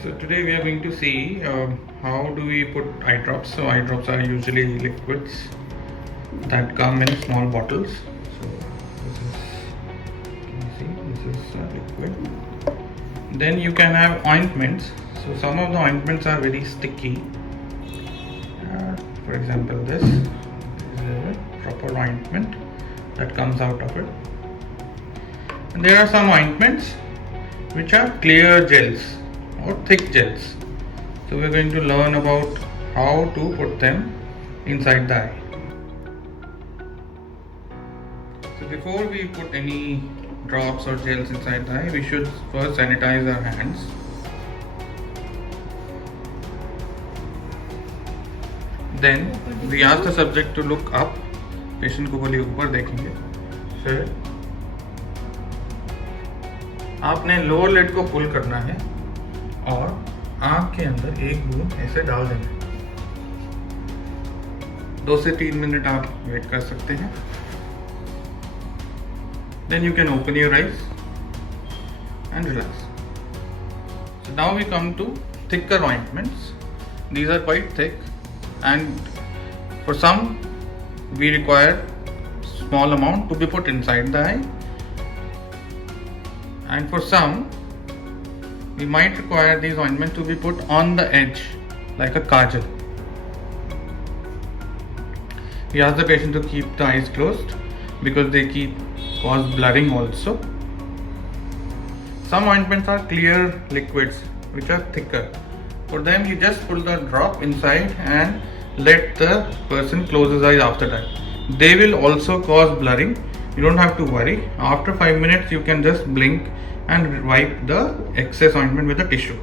So today we are going to see how do we put eye drops. So eye drops are usually liquids that come in small bottles. So this is, can you see, this is liquid. Then you can have ointments. So some of the ointments are very sticky. For example, this is a proper ointment that comes out of it. And there are some ointments which are clear gels or thick gels. So we are going to learn about how to put them inside the eye. So before we put any drops or gels inside the eye, we should first sanitize our hands. Then we ask the subject to look up. Patient को बोलिए ऊपर देखेंगे. फिर आपने lower lid को पुल करना है और आँख के अंदर एक बूंद ऐसे डाल देना है. 2 से 3 मिनट आप वेट कर सकते हैं. Then you can open your eyes and relax. So now we come to thicker ointments. These are quite thick, and for some we require small amount to be put inside the eye, and for some we might require these ointments to be put on the edge like a kajal. We ask the patient to keep the eyes closed because they cause blurring also. Some ointments are clear liquids which are thicker. For them you just pull the drop inside and let the person close his eyes after that. They will also cause blurring. You don't have to worry. After 5 minutes you can just blink and wipe the excess ointment with a tissue.